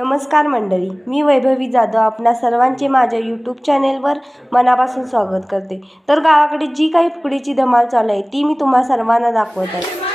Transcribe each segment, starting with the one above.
नमस्कार मंडळी, मी वैभवी जाधव आपणा सर्वांचे माझ्या यूट्यूब चॅनेलवर मनापासून स्वागत करते। तर गावाकडे जी काही फुगडीची धमाल चालू आहे ती मी तुम्हा सर्वांना दाखवत आहे।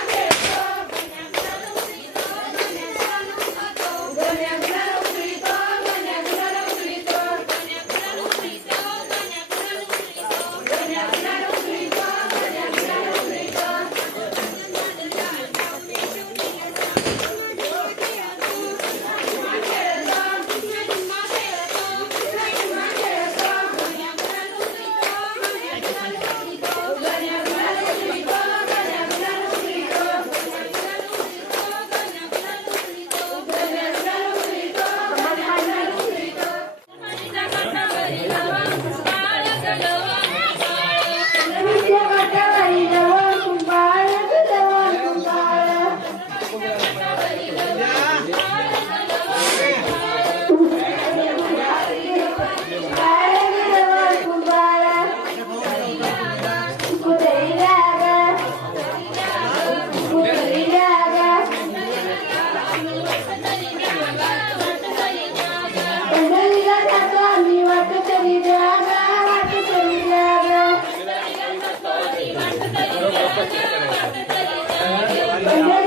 Thank you.